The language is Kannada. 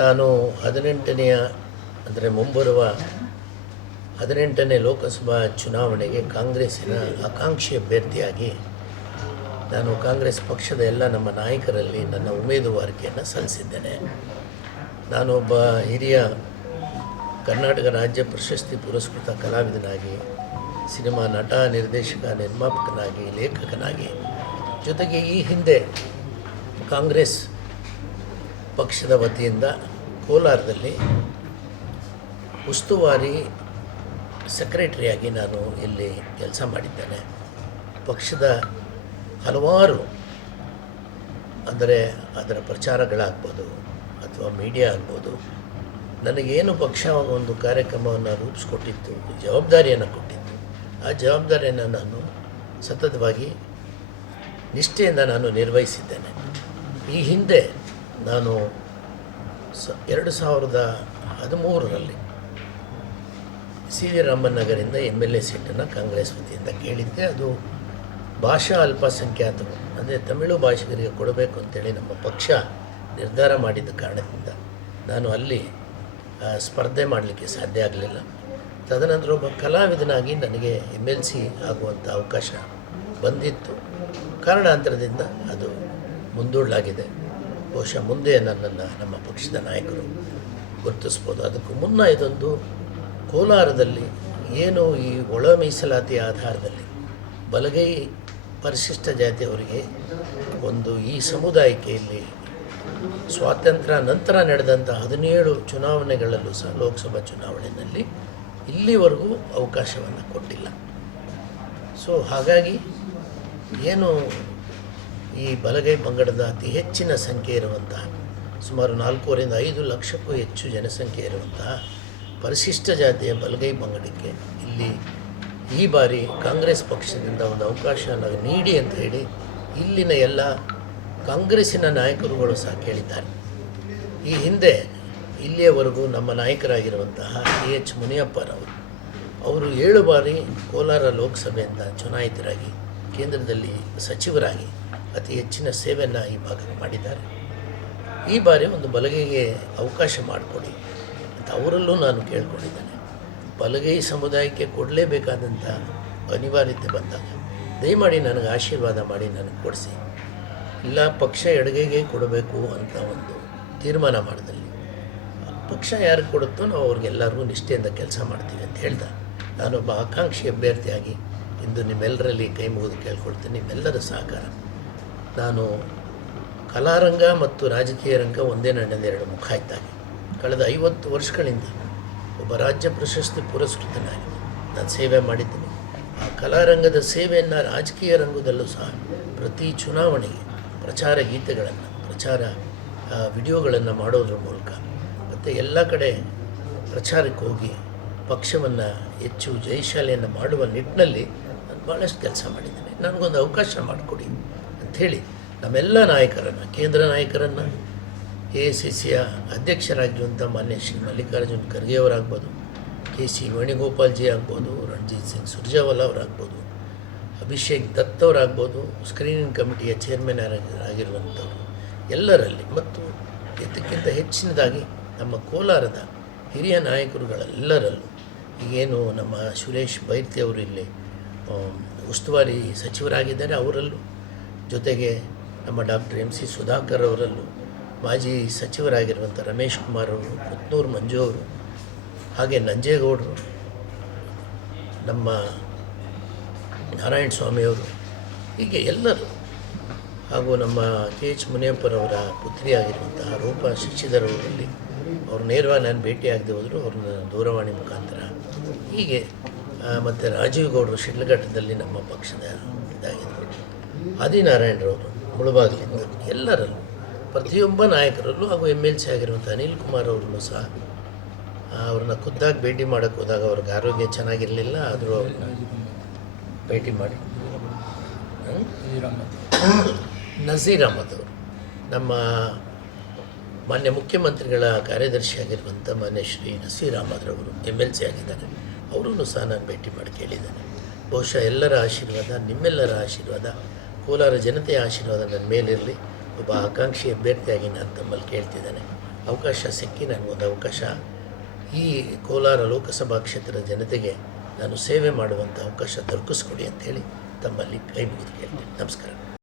ನಾನು 18ನೇ ಅಂದರೆ ಮುಂಬರುವ 18ನೇ ಲೋಕಸಭಾ ಚುನಾವಣೆಗೆ ಕಾಂಗ್ರೆಸ್ಸಿನ ಆಕಾಂಕ್ಷಿ ಅಭ್ಯರ್ಥಿಯಾಗಿ ನಾನು ಕಾಂಗ್ರೆಸ್ ಪಕ್ಷದ ಎಲ್ಲ ನಮ್ಮ ನಾಯಕರಲ್ಲಿ ನನ್ನ ಉಮೇದುವಾರಿಕೆಯನ್ನು ಸಲ್ಲಿಸಿದ್ದೇನೆ. ನಾನು ಒಬ್ಬ ಹಿರಿಯ ಕರ್ನಾಟಕ ರಾಜ್ಯ ಪ್ರಶಸ್ತಿ ಪುರಸ್ಕೃತ ಕಲಾವಿದನಾಗಿ, ಸಿನಿಮಾ ನಟ, ನಿರ್ದೇಶಕ, ನಿರ್ಮಾಪಕನಾಗಿ, ಲೇಖಕನಾಗಿ, ಜೊತೆಗೆ ಈ ಹಿಂದೆ ಕಾಂಗ್ರೆಸ್ ಪಕ್ಷದ ವತಿಯಿಂದ ಕೋಲಾರದಲ್ಲಿ ಉಸ್ತುವಾರಿ ಸೆಕ್ರೆಟರಿಯಾಗಿ ನಾನು ಇಲ್ಲಿ ಕೆಲಸ ಮಾಡಿದ್ದೇನೆ. ಪಕ್ಷದ ಹಲವಾರು ಅಂದರೆ ಅದರ ಪ್ರಚಾರಗಳಾಗ್ಬೋದು ಅಥವಾ ಮೀಡಿಯಾ ಆಗ್ಬೋದು, ನನಗೇನು ಪಕ್ಷ ಒಂದು ಕಾರ್ಯಕ್ರಮವನ್ನು ರೂಪಿಸ್ಕೊಟ್ಟಿತ್ತು, ಜವಾಬ್ದಾರಿಯನ್ನು ಕೊಟ್ಟಿತ್ತು, ಆ ಜವಾಬ್ದಾರಿಯನ್ನು ನಾನು ಸತತವಾಗಿ ನಿಷ್ಠೆಯಿಂದ ನಾನು ನಿರ್ವಹಿಸಿದ್ದೇನೆ. ಈ ಹಿಂದೆ ನಾನು 2013ರಲ್ಲಿ ಸಿ ವಿ ರಾಮನ್ ನಗರಿಂದ MLA ಸೀಟನ್ನು ಕಾಂಗ್ರೆಸ್ ವತಿಯಿಂದ ಕೇಳಿದ್ದೆ. ಅದು ಭಾಷಾ ಅಲ್ಪಸಂಖ್ಯಾತರು ಅಂದರೆ ತಮಿಳು ಭಾಷಿಗರಿಗೆ ಕೊಡಬೇಕು ಅಂತೇಳಿ ನಮ್ಮ ಪಕ್ಷ ನಿರ್ಧಾರ ಮಾಡಿದ್ದ ಕಾರಣದಿಂದ ನಾನು ಅಲ್ಲಿ ಸ್ಪರ್ಧೆ ಮಾಡಲಿಕ್ಕೆ ಸಾಧ್ಯ ಆಗಲಿಲ್ಲ. ತದನಂತರ ಒಬ್ಬ ಕಲಾವಿದನಾಗಿ ನನಗೆ MLC ಆಗುವಂಥ ಅವಕಾಶ ಬಂದಿತ್ತು. ಕಾರಣಾಂತರದಿಂದ ಅದು ಮುಂದೂಡಲಾಗಿದೆ. ಬಹುಶಃ ಮುಂದೆ ನನ್ನನ್ನು ನಮ್ಮ ಪಕ್ಷದ ನಾಯಕರು ಗುರುತಿಸ್ಬೋದು. ಅದಕ್ಕೂ ಮುನ್ನ ಇದೊಂದು ಕೋಲಾರದಲ್ಲಿ ಏನು ಈ ಒಳ ಮೀಸಲಾತಿಯ ಆಧಾರದಲ್ಲಿ ಬಲಗೈ ಪರಿಶಿಷ್ಟ ಜಾತಿಯವರಿಗೆ ಒಂದು ಈ ಸಮುದಾಯಕ್ಕೆ ಇಲ್ಲಿ ಸ್ವಾತಂತ್ರ್ಯ ನಂತರ ನಡೆದಂಥ 17 ಚುನಾವಣೆಗಳಲ್ಲೂ ಸಹ ಲೋಕಸಭಾ ಚುನಾವಣೆಯಲ್ಲಿ ಇಲ್ಲಿವರೆಗೂ ಅವಕಾಶವನ್ನು ಕೊಟ್ಟಿಲ್ಲ. ಸೊ ಹಾಗಾಗಿ ಏನು ಈ ಬಲಗೈ ಪಂಗಡದ ಅತಿ ಹೆಚ್ಚಿನ ಸಂಖ್ಯೆ ಇರುವಂತಹ ಸುಮಾರು 4.5 ರಿಂದ 5 ಲಕ್ಷಕ್ಕೂ ಹೆಚ್ಚು ಜನಸಂಖ್ಯೆ ಇರುವಂತಹ ಪರಿಶಿಷ್ಟ ಜಾತಿಯ ಬಲಗೈ ಪಂಗಡಕ್ಕೆ ಇಲ್ಲಿ ಈ ಬಾರಿ ಕಾಂಗ್ರೆಸ್ ಪಕ್ಷದಿಂದ ಒಂದು ಅವಕಾಶವನ್ನು ನೀಡಿ ಅಂತ ಹೇಳಿ ಇಲ್ಲಿನ ಎಲ್ಲ ಕಾಂಗ್ರೆಸ್ಸಿನ ನಾಯಕರುಗಳು ಸಹ ಕೇಳಿದ್ದಾರೆ. ಈ ಹಿಂದೆ ಇಲ್ಲಿಯವರೆಗೂ ನಮ್ಮ ನಾಯಕರಾಗಿರುವಂತಹ H ಮುನಿಯಪ್ಪರವರು 7 ಬಾರಿ ಕೋಲಾರ ಲೋಕಸಭೆಯಿಂದ ಚುನಾಯಿತರಾಗಿ ಕೇಂದ್ರದಲ್ಲಿ ಸಚಿವರಾಗಿ ಅತಿ ಹೆಚ್ಚಿನ ಸೇವೆಯನ್ನು ಈ ಭಾಗಕ್ಕೆ ಮಾಡಿದ್ದಾರೆ. ಈ ಬಾರಿ ಒಂದು ಬಲಗೈಗೆ ಅವಕಾಶ ಮಾಡಿಕೊಡಿ ಅಂತ ಅವರಲ್ಲೂ ನಾನು ಕೇಳ್ಕೊಂಡಿದ್ದೇನೆ. ಬಲಗೈ ಸಮುದಾಯಕ್ಕೆ ಕೊಡಲೇಬೇಕಾದಂಥ ಅನಿವಾರ್ಯತೆ ಬಂದಾಗ ದಯಮಾಡಿ ನನಗೆ ಆಶೀರ್ವಾದ ಮಾಡಿ ನನಗೆ ಕೊಡಿಸಿ, ಇಲ್ಲ ಪಕ್ಷ ಎಡಗೈಗೆ ಕೊಡಬೇಕು ಅಂತ ಒಂದು ತೀರ್ಮಾನ ಮಾಡಿದಲ್ಲಿ ಪಕ್ಷ ಯಾರಿಗೆ ಕೊಡುತ್ತೋ ನಾವು ಅವ್ರಿಗೆಲ್ಲರಿಗೂ ನಿಷ್ಠೆಯಿಂದ ಕೆಲಸ ಮಾಡ್ತೀವಿ ಅಂತ ಹೇಳ್ದ. ನಾನೊಬ್ಬ ಆಕಾಂಕ್ಷಿ ಅಭ್ಯರ್ಥಿಯಾಗಿ ಇಂದು ನಿಮ್ಮೆಲ್ಲರಲ್ಲಿ ಕೈ ಮುಗಿದು ಕೇಳ್ಕೊಳ್ತೀನಿ, ನಿಮ್ಮೆಲ್ಲರ ಸಹಕಾರ. ನಾನು ಕಲಾರಂಗ ಮತ್ತು ರಾಜಕೀಯ ರಂಗ ಒಂದೇ ನಾಣ್ಯದ 2 ಮುಖ ಇದ್ದಾಗೆ ಕಳೆದ 50 ವರ್ಷಗಳಿಂದ ಒಬ್ಬ ರಾಜ್ಯ ಪ್ರಶಸ್ತಿ ಪುರಸ್ಕೃತನಾಗಿ ನಾನು ಸೇವೆ ಮಾಡಿದ್ದೀನಿ. ಆ ಕಲಾರಂಗದ ಸೇವೆಯನ್ನು ರಾಜಕೀಯ ರಂಗದಲ್ಲೂ ಸಹ ಪ್ರತಿ ಚುನಾವಣೆಗೆ ಪ್ರಚಾರ ಗೀತೆಗಳನ್ನು, ಪ್ರಚಾರ ವಿಡಿಯೋಗಳನ್ನು ಮಾಡೋದ್ರ ಮೂಲಕ ಮತ್ತು ಎಲ್ಲ ಕಡೆ ಪ್ರಚಾರಕ್ಕೆ ಹೋಗಿ ಪಕ್ಷವನ್ನು ಹೆಚ್ಚು ಜಯಶಾಲಿಯನ್ನು ಮಾಡುವ ನಿಟ್ಟಿನಲ್ಲಿ ನಾನು ಭಾಳಷ್ಟು ಕೆಲಸ ಮಾಡಿದ್ದೇನೆ. ನನಗೊಂದು ಅವಕಾಶ ಮಾಡಿಕೊಡಿ ಅಂಥೇಳಿ ನಮ್ಮೆಲ್ಲ ನಾಯಕರನ್ನು, ಕೇಂದ್ರ ನಾಯಕರನ್ನು, AICCಯ ಅಧ್ಯಕ್ಷರಾಗಿರುವಂಥ ಮಾನ್ಯ ಶ್ರೀ ಮಲ್ಲಿಕಾರ್ಜುನ್ ಖರ್ಗೆ ಅವರಾಗ್ಬೋದು, KC ವೇಣುಗೋಪಾಲ್ಜಿ ಆಗ್ಬೋದು, ರಣಜಿತ್ ಸಿಂಗ್ ಸುರ್ಜೇವಾಲಾ ಅವರಾಗ್ಬೋದು, ಅಭಿಷೇಕ್ ದತ್ ಅವರಾಗ್ಬೋದು, ಸ್ಕ್ರೀನಿಂಗ್ ಕಮಿಟಿಯ ಚೇರ್ಮನ್ ಆಗಿರುವಂಥವ್ರು ಎಲ್ಲರಲ್ಲಿ, ಮತ್ತು ಇದಕ್ಕಿಂತ ಹೆಚ್ಚಿನದಾಗಿ ನಮ್ಮ ಕೋಲಾರದ ಹಿರಿಯ ನಾಯಕರುಗಳೆಲ್ಲರಲ್ಲೂ ಈಗೇನು ನಮ್ಮ ಸುರೇಶ್ ಬೈರ್ತಿ ಅವರು ಇಲ್ಲಿ ಉಸ್ತುವಾರಿ ಸಚಿವರಾಗಿದ್ದಾರೆ ಅವರಲ್ಲೂ, ಜೊತೆಗೆ ನಮ್ಮ ಡಾಕ್ಟರ್ MC ಸುಧಾಕರ್ ಅವರಲ್ಲೂ, ಮಾಜಿ ಸಚಿವರಾಗಿರುವಂಥ ರಮೇಶ್ ಕುಮಾರ್ ಅವರು, ಪುತ್ನೂರು ಮಂಜು ಅವರು, ಹಾಗೆ ನಂಜೇಗೌಡರು, ನಮ್ಮ ನಾರಾಯಣ ಸ್ವಾಮಿಯವರು, ಹೀಗೆ ಎಲ್ಲರೂ, ಹಾಗೂ ನಮ್ಮ KH ಮುನಿಯಪ್ಪರವರ ಪುತ್ರಿಯಾಗಿರುವಂತಹ ರೂಪಾ ಶಶಿಧರವರಲ್ಲಿ ಅವ್ರು ನೇರವಾಗಿ ನಾನು ಭೇಟಿಯಾಗದೆ ಹೋದರು, ಅವ್ರನ್ನ ದೂರವಾಣಿ ಮುಖಾಂತರ, ಹೀಗೆ ಮತ್ತು ರಾಜೀವ್ ಗೌಡರು ಶಿಡ್ಲಘಟ್ಟದಲ್ಲಿ ನಮ್ಮ ಪಕ್ಷದ ಇದಾಗಿದ್ದರು, ಆದಿನಾರಾಯಣರವರು ಮುಳಬಾಗಿಲಿಂದ, ಎಲ್ಲರಲ್ಲೂ ಪ್ರತಿಯೊಬ್ಬ ನಾಯಕರಲ್ಲೂ ಹಾಗೂ MLC ಆಗಿರುವಂಥ ಅನಿಲ್ ಕುಮಾರ್ ಅವ್ರನ್ನೂ ಸಹ ಅವ್ರನ್ನ ಖುದ್ದಾಗಿ ಭೇಟಿ ಮಾಡೋಕ್ಕೆ ಹೋದಾಗ ಅವ್ರಿಗೆ ಆರೋಗ್ಯ ಚೆನ್ನಾಗಿರಲಿಲ್ಲ, ಆದರೂ ಅವ್ರನ್ನ ಭೇಟಿ ಮಾಡಿ ನಜೀರ್ ಅಹಮದ್ ಅವರು, ನಮ್ಮ ಮಾನ್ಯ ಮುಖ್ಯಮಂತ್ರಿಗಳ ಕಾರ್ಯದರ್ಶಿಯಾಗಿರುವಂಥ ಮಾನ್ಯ ಶ್ರೀ ನಸೀರ್ ಅಹಮದ್ರವರು MLC ಆಗಿದ್ದಾರೆ, ಅವರನ್ನು ಸಹ ನಾನು ಭೇಟಿ ಮಾಡಿ ಕೇಳಿದ್ದೇನೆ. ಬಹುಶಃ ಎಲ್ಲರ ಆಶೀರ್ವಾದ, ನಿಮ್ಮೆಲ್ಲರ ಆಶೀರ್ವಾದ, ಕೋಲಾರ ಜನತೆಯ ಆಶೀರ್ವಾದ ನನ್ನ ಮೇಲಿರಲಿ. ಒಬ್ಬ ಆಕಾಂಕ್ಷಿ ಅಭ್ಯರ್ಥಿಯಾಗಿ ನಾನು ತಮ್ಮಲ್ಲಿ ಕೇಳ್ತಿದ್ದೇನೆ. ಅವಕಾಶ ಸಿಕ್ಕಿ ನನಗೊಂದು ಅವಕಾಶ ಈ ಕೋಲಾರ ಲೋಕಸಭಾ ಕ್ಷೇತ್ರದ ಜನತೆಗೆ ನಾನು ಸೇವೆ ಮಾಡುವಂಥ ಅವಕಾಶ ದೊರಕಿಸ್ಕೊಡಿ ಅಂತೇಳಿ ತಮ್ಮಲ್ಲಿ ಕೈ ಮುಗಿದು ಕೇಳ್ತೀನಿ. ನಮಸ್ಕಾರ.